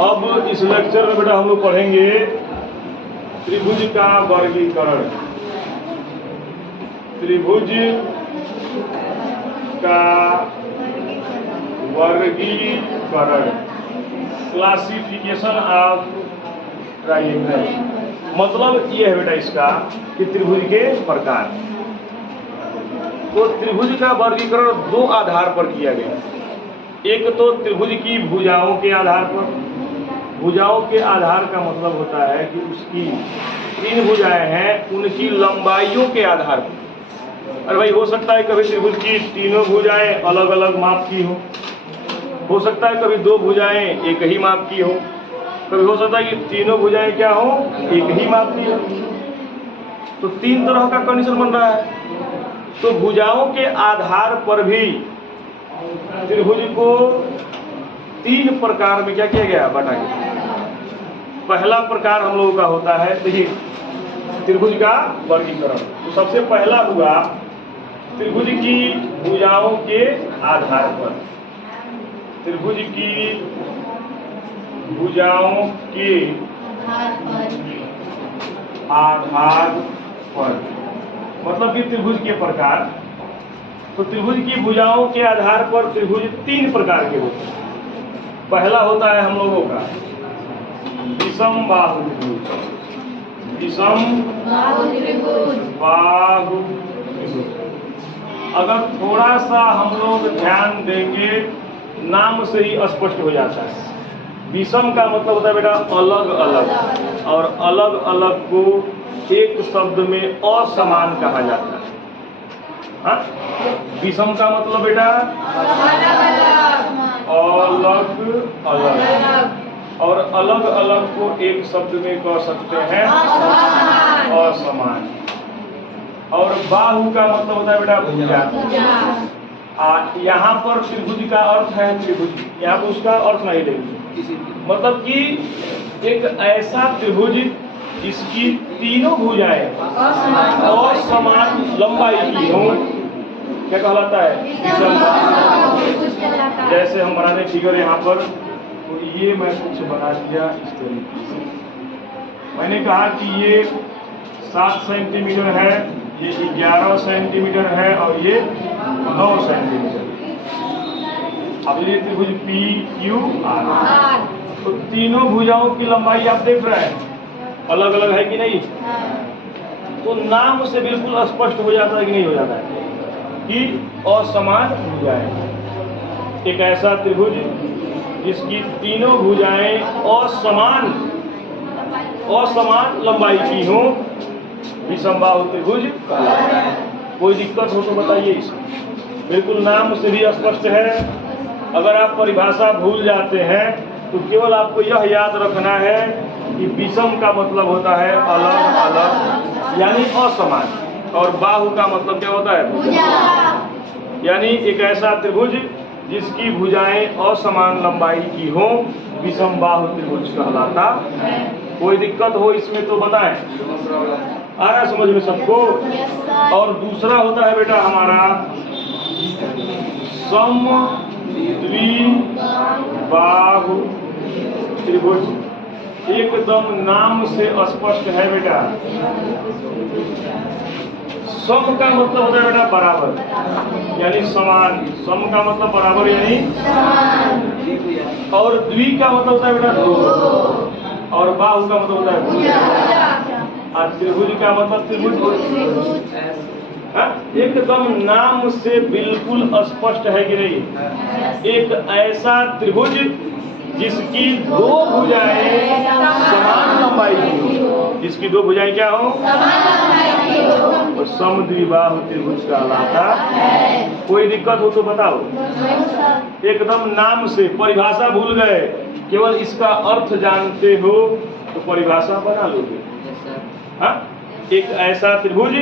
अब इस लेक्चर में बेटा हम लोग पढ़ेंगे त्रिभुज का वर्गीकरण। त्रिभुज का वर्गीकरण, क्लासिफिकेशन ऑफ ट्रायंगल। मतलब ये है बेटा इसका कि त्रिभुज के प्रकार। तो त्रिभुज का वर्गीकरण दो आधार पर किया गया। एक तो त्रिभुज की भुजाओं के आधार पर। भुजाओं के आधार का मतलब होता है कि उसकी तीन भुजाएं हैं, उनकी लंबाइयों के आधार पर। अरे भाई, हो सकता है कभी त्रिभुज की तीनों भुजाएं अलग अलग माप की हो सकता है कभी दो भुजाएं एक ही माप की हो, कभी हो सकता है कि तीनों भुजाएं क्या हो, एक ही माप की हो। तो तीन तरह का कंडीशन बन रहा है। तो भुजाओं के आधार पर भी त्रिभुज को तीन प्रकार में क्या किया गया, बांटा गया। पहला प्रकार हम लोगों का होता है तो ये त्रिभुज का वर्गीकरण। तो सबसे पहला हुआ त्रिभुज की भुजाओं के आधार पर। त्रिभुज की भुजाओं के आधार पर मतलब कि त्रिभुज के प्रकार। तो त्रिभुज की भुजाओं के आधार पर त्रिभुज तीन प्रकार के होते हैं। पहला होता है हम लोगों का विषम बाहु त्रिभुज। विषम बाहु त्रिभुज। अगर थोड़ा सा हम लोग ध्यान देंगे, नाम से ही स्पष्ट हो जाता है। विषम का मतलब होता है बेटा अलग अलग, और अलग अलग को एक शब्द में असमान कहा जाता है। हाँ? विषम का मतलब बेटा अलग अलग, और अलग अलग को एक शब्द में कह सकते हैं असमान। और बाहु का मतलब होता है बेटा भुजा। यहाँ पर त्रिभुज का अर्थ है त्रिभुज, यहाँ पर उसका अर्थ नहीं लेंगे। मतलब कि एक ऐसा त्रिभुज जिसकी तीनों भुजाएं असमान लंबाई की हो, क्या कहलाता है, विषम। जैसे हम बनाने फिगर यहाँ पर, तो ये मैं कुछ बना दिया इस तरीके से। मैंने कहा कि ये 7 सेंटीमीटर है, ये 11 सेंटीमीटर है, और ये 9 सेंटीमीटर। अब ये त्रिभुज पी क्यू आर। तो तीनों भुजाओं की लंबाई आप देख रहे हैं अलग अलग है कि नहीं। तो नाम से बिल्कुल स्पष्ट हो जाता है कि नहीं हो जाता है कि असमान भुजाएं। एक ऐसा त्रिभुज जिसकी तीनों भुजाएं असमान लंबाई की हो, विषम बाहु त्रिभुज कहलाता है। कोई दिक्कत हो तो बताइए। इसमें बिल्कुल नाम से भी स्पष्ट है। अगर आप परिभाषा भूल जाते हैं तो केवल आपको यह याद रखना है कि विषम का मतलब होता है अलग अलग यानी असमान, और बाहु का मतलब क्या होता है, भुजा। यानी एक ऐसा त्रिभुज जिसकी भुजाएं असमान लंबाई की हो, विषम बाहु त्रिभुज कहलाता है। कोई दिक्कत हो इसमें तो बताएं। आ रहा समझ में सबको। और दूसरा होता है बेटा हमारा सम द्विबाहु त्रिभुज। एकदम नाम से स्पष्ट है बेटा। सम का मतलब होता है बेटा बराबर यानी समान। सम का मतलब बराबर यानी, और द्वि का मतलब होता है बेटा दो, और बाहु का मतलब होता है भुज। और त्रिभुज का मतलब त्रिभुज। एकदम नाम से बिल्कुल स्पष्ट है कि नहीं। एक ऐसा त्रिभुज जिसकी दो भुजाएं समान लंबाई की हो, जिसकी दो भुजाएं क्या हो, तो सम द्विबाहु त्रिभुज कहलाता है। कोई दिक्कत हो तो बताओ। एकदम नाम से, परिभाषा भूल गए, केवल इसका अर्थ जानते हो तो परिभाषा बना लोगे। हाँ, एक ऐसा त्रिभुज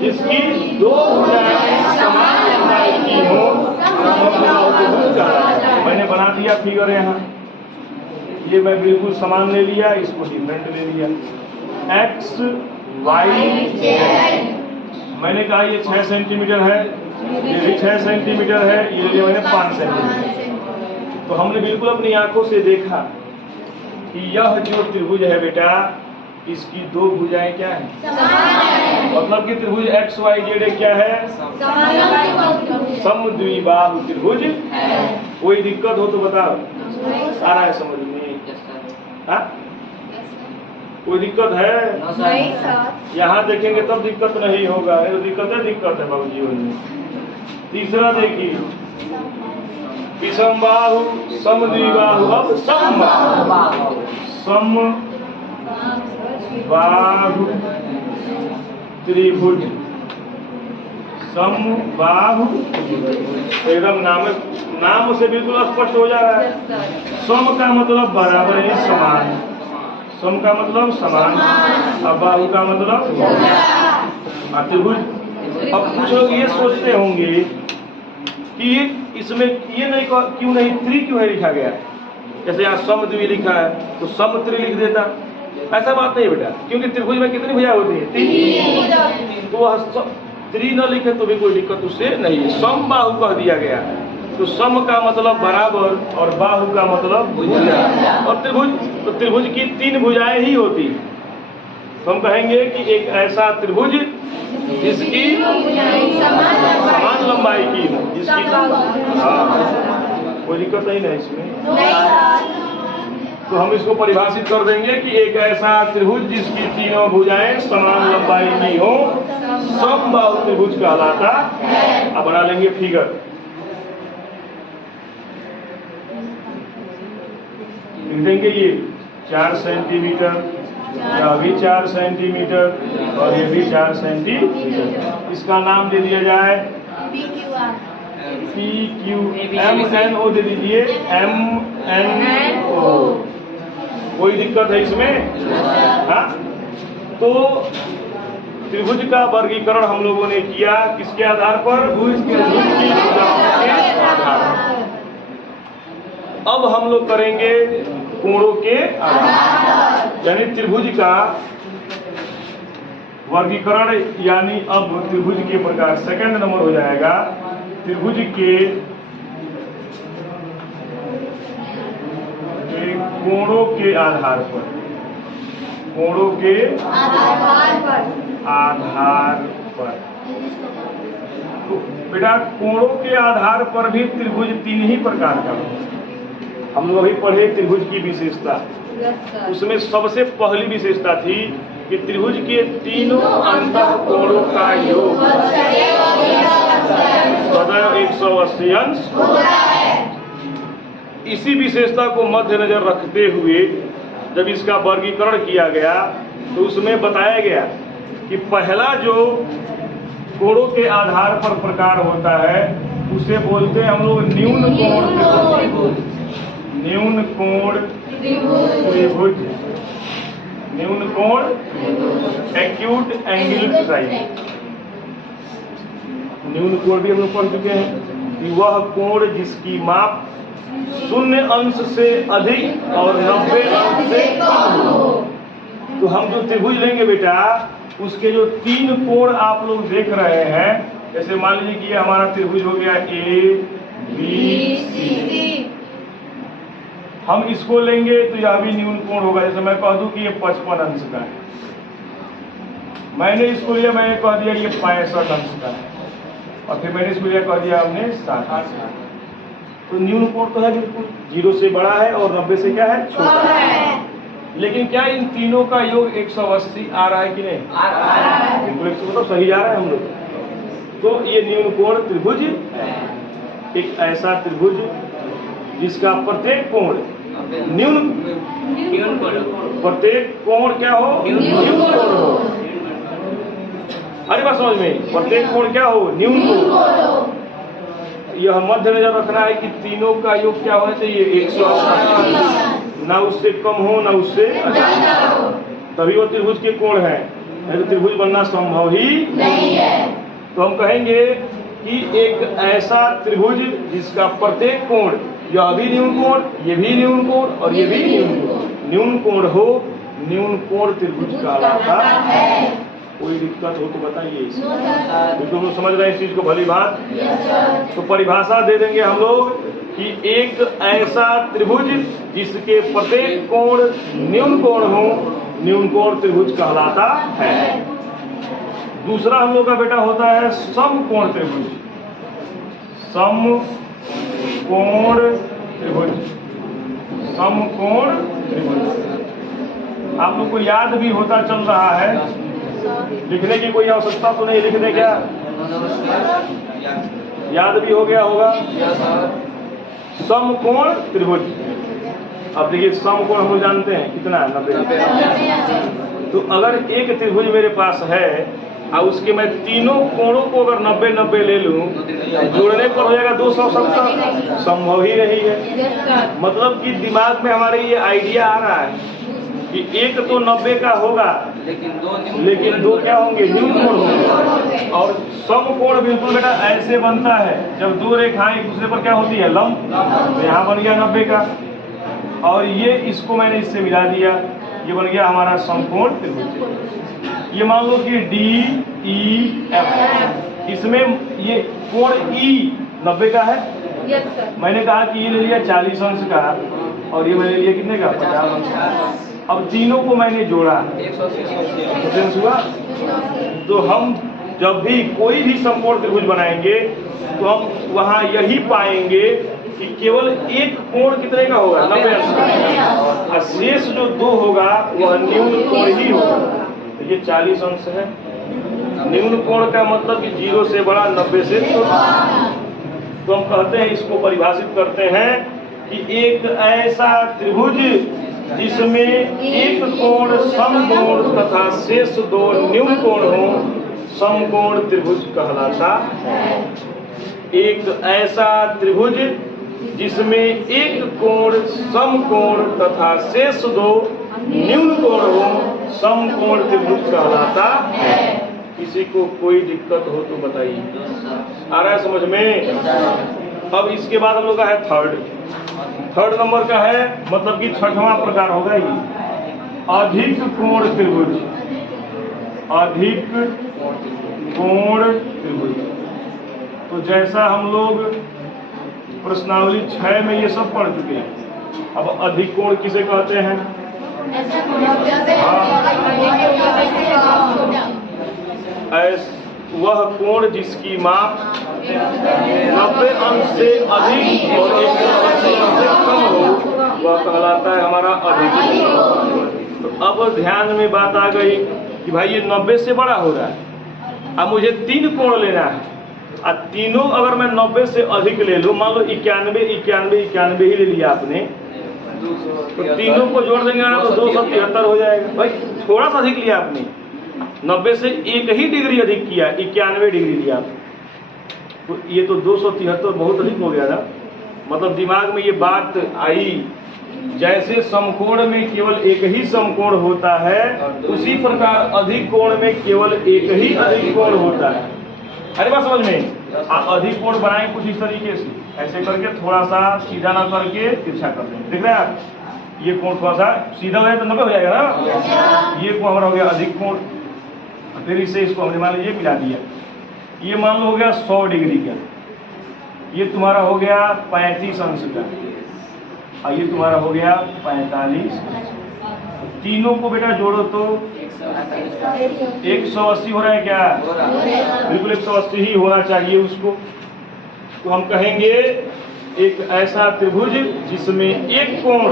जिसकी दो भुजाएं समान लंबाई की हो, मैंने बना दिया फिगर यहाँ। ये मैं बिल्कुल समान ले लिया, इसको डिफरेंट ले लिया। X Y Z. मैंने कहा ये 6 सेंटीमीटर है, ये भी 6 सेंटीमीटर है, ये लिया मैंने 5 सेंटीमीटर। तो हमने बिल्कुल अपनी आंखों से देखा कि यह जो त्रिभुज है बेटा, इसकी दो भुजाएं क्या है? मतलब कि त्रिभुज एक्स वाई जेड क्या है? समद्विबाहु त्रिभुज। कोई दिक्कत हो तो बताओ, आ रहा है समझ में? हाँ, कोई दिक्कत है? नहीं सर। यहाँ देखेंगे तब दिक्कत नहीं होगा। दिक्कत है बाबू जीवन में। तीसरा देखिए, विषमबाहु समद्विबाहु। अब समबाहु त्रिभुज, समबाहु एकदम नाम से बिल्कुल स्पष्ट हो जा रहा है। सम का मतलब बराबर है, समान। सम का मतलब समान, और बाहु का मतलब त्रिभुज। अब कुछ लोग ये सोचते होंगे कि इसमें ये नहीं, क्यों नहीं त्रि क्यों है लिखा गया है? जैसे यहाँ समद्वि लिखा है तो समत्रि लिख देता। ऐसा बात नहीं बेटा, क्योंकि त्रिभुज में कितनी भुजा होती है? तीन। तो वह त्रि न लिखे तो भी कोई दिक्कत उससे नहीं। समबाहु कह दिया गया, तो सम का मतलब बराबर और बाहु का मतलब भुजा। और त्रिभुज की तीन भुजाएं ही होती हैं। तो हम कहेंगे कि एक ऐसा त्रिभुज जिसकी समान लंबाई की हो, जिसकी कोई दिक्कत नहीं है इसमें। तो हम इसको परिभाषित कर देंगे कि एक ऐसा त्रिभुज जिसकी तीनों भुजाएं समान लंबाई की हो, समबाहु त्रिभुज कहलाता। अब बना लेंगे फिगर। लिख देंगे ये 4 सेंटीमीटर, यह भी 4 सेंटीमीटर और ये भी 4 सेंटीमीटर। इसका नाम दे दिया जाए PQMNO दे दीजिए, MNO। कोई दिक्कत है इसमें? हाँ, तो त्रिभुज का वर्गीकरण हम लोगों ने किया किसके आधार पर? त्रिभुज की भुजाओं के आधार पर। अब हम लोग करेंगे कोणों के आधार, यानी त्रिभुज का वर्गीकरण। यानी अब त्रिभुज के प्रकार सेकंड नंबर हो जाएगा, त्रिभुज के कोणों के आधार पर। कोणों के आधार पर तो बेटा कोणों के आधार पर भी त्रिभुज तीन ही प्रकार का। हम लोग अभी पढ़े त्रिभुज की विशेषता, उसमें सबसे पहली विशेषता थी कि त्रिभुज के तीनों अंतः कोणों का योग सदैव 180 अंश। इसी विशेषता को मद्देनजर रखते हुए जब इसका वर्गीकरण किया गया तो उसमें बताया गया कि पहला जो कोणों के आधार पर प्रकार होता है उसे बोलते हैं हम लोग न्यून कोण त्रिभुज। न्यून कोण त्रिभुज, न्यून कोण एक्यूट एंगल ट्राइंगल। न्यून कोण भी हम लोग पढ़ चुके हैं कि वह कोण जिसकी माप 0 अंश से अधिक और 90 अंश से कम हो। तो हम जो त्रिभुज लेंगे बेटा, उसके जो तीन कोण आप लोग देख रहे हैं, जैसे मान लीजिए कि हमारा त्रिभुज हो गया ABC। हम इसको लेंगे तो यह भी न्यून कोण होगा। जैसे मैं कह दूं कि ये 55 अंश का है, मैंने इसको लिया, मैंने कह दिया ये 65 अंश का है, और फिर मैंने इसको लिया कह दिया हमने 60 अंश का। तो न्यून कोण तो है बिल्कुल 0 से बड़ा है और 90 से क्या है? छोटा है। लेकिन क्या इन तीनों का योग 180 आ रहा है कि नहीं? आ रहा है। बिल्कुल 180 तो सही जा रहा है हम लोग। तो ये न्यून कोण त्रिभुज एक ऐसा त्रिभुज जिसका प्रत्येक कोण न्यून प्रत्येक कोण क्या हो? न्यून कोण हो। अरे बात समझ में, प्रत्येक कोण क्या हो? न्यून कोण। यह मध्य नजर रखना है कि तीनों का योग क्या होना चाहिए? 180, ना उससे कम हो ना उससे अधिक हो, तभी वो त्रिभुज के कोण है। नहीं तो त्रिभुज बनना संभव ही नहीं है। तो हम कहेंगे कि एक ऐसा त्रिभुज जिसका प्रत्येक कोण, यह भी न्यून कोण, ये भी न्यून कोण और ये भी न्यून कोण हो, न्यून कोण त्रिभुज कहलाता है। कोई दिक्कत हो तो बताइए। बिल्कुल समझ रहे हैं इस चीज को भली बात। तो परिभाषा दे देंगे हम लोग कि एक ऐसा त्रिभुज जिसके प्रत्येक कोण न्यून कोण हो, न्यून कोण त्रिभुज कहलाता है। दूसरा हम लोग का बेटा होता है समकोण त्रिभुज। समकोण त्रिभुज, समकोण त्रिभुज आप लोग को याद भी होता चल रहा है, लिखने की कोई आवश्यकता तो नहीं, लिखने क्या याद भी हो गया होगा। समकोण त्रिभुज, अब देखिए समकोण हम लोग जानते हैं कितना है, 90। तो अगर एक त्रिभुज मेरे पास है और उसके मैं तीनों कोणों को अगर 90-90 ले लूं, जोड़ने पर हो जाएगा 270। संभव ही नहीं है। मतलब कि दिमाग में हमारे ये आइडिया आ रहा है कि एक तो 90 का होगा, लेकिन दो क्या होंगे, न्यून कोण होंगे। और समकोण बिल्कुल बेटा ऐसे बनता है जब दो रेखाएं एक दूसरे पर क्या होती है, लंब। तो यहाँ बन गया 90 का, और ये इसको मैंने इससे मिला दिया, ये बन गया हमारा समकोण त्रिभुज। ये मान लो कि DEF, इसमें ये कोण E 90 का है। मैंने कहा कि ये ले लिया 40 अंश का, और ये मैंने लिया कितने का, 50 अंश का। अब तीनों को मैंने जोड़ा, 180 हुआ। तो हम जब भी कोई भी समकोण त्रिभुज बनाएंगे तो हम वहां यही पाएंगे कि केवल एक कोण कितने का होगा, 90 अंश का, और शेष जो दो होगा वह न्यून कोण ही होगा। तो ये 40 अंश है। न्यून कोण का मतलब कि 0 से बड़ा, 90 से छोटा। तो हम कहते हैं, इसको परिभाषित करते हैं कि एक ऐसा त्रिभुज जिसमें एक कोण समकोण तथा शेष दो न्यून कोण हो, समकोण त्रिभुज कहलाता है। एक ऐसा त्रिभुज जिसमें एक कोण समकोण तथा शेष दो न्यून कोण हो, समकोण त्रिभुज कहलाता है। किसी को कोई दिक्कत हो तो बताइए, आ रहा है समझ में। अब इसके बाद हम लोग का है थर्ड नंबर का है, मतलब कि छठवां प्रकार होगा ये अधिक कोण त्रिभुज। अधिक कोण त्रिभुज, तो जैसा हम लोग प्रश्नावली 6 में ये सब पढ़ चुके हैं। अब अधिक कोण किसे कहते हैं, वह कोण जिसकी माप 90 अंश से अधिक और 180 अंश से कम हो, वह कहलाता है हमारा अधिक। तो अब ध्यान में बात आ गई कि भाई ये 90 से बड़ा हो रहा है, अब मुझे 3 कोण लेना है, और तीनों अगर मैं 90 से अधिक ले लूं, मान लो 91 ही ले लिया आपने, तो तीनों को जोड़ देंगे ना तो 273 हो जाएगा। भाई थोड़ा सा अधिक लिया आपने, 90 से 1 ही डिग्री अधिक किया, 91 डिग्री लिया, तो ये तो 273 बहुत अधिक हो गया ना। मतलब दिमाग में ये बात आई, जैसे समकोण में केवल एक ही समकोण होता है, उसी प्रकार अधिक कोण में केवल एक ही अधिक कोण होता है। अरे बात समझ में, आप अधिक कोण बनाएं कुछ इस तरीके से, ऐसे करके थोड़ा सा सीधा ना करके तिरछा कर दें, देख रहे हैं आप। ये कोण थोड़ा सा सीधा हो जाए तो 90 हो जाएगा ना। ये कोण हमारा हो गया अधिक कोण, फिर इसे इसको हमने मान लीजिए मिला दिया, ये मान लो हो गया 100 डिग्री का, ये तुम्हारा हो गया 35 अंश का, और ये तुम्हारा हो गया 45। तीनों को बेटा जोड़ो तो 180 हो रहा है क्या, बिल्कुल 180 ही होना चाहिए उसको। तो हम कहेंगे एक ऐसा त्रिभुज जिसमें एक कोण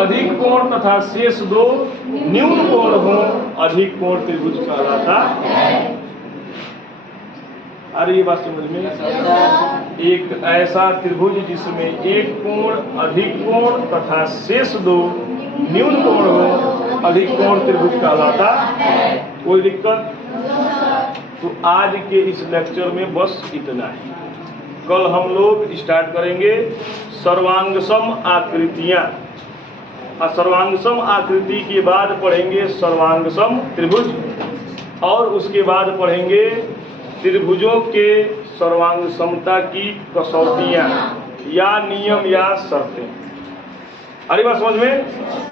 अधिक कोण तथा शेष दो न्यून कोण हो, अधिक कोण त्रिभुज कहलाता है। अरे ये बात समझ में, एक ऐसा त्रिभुज जिसमें एक कोण अधिक कोण तथा शेष दो न्यून कोण हो, अधिक कोण त्रिभुज कहलाता है। कोई दिक्कत? तो आज के इस लेक्चर में बस इतना है। कल हम लोग स्टार्ट करेंगे सर्वांगसम आकृतियां, और सर्वांगसम आकृति के बाद पढ़ेंगे सर्वांगसम त्रिभुज, और उसके बाद पढ़ेंगे त्रिभुजों के सर्वांग समता की कसौटियां या नियम या शर्तें। अरे बात समझ में।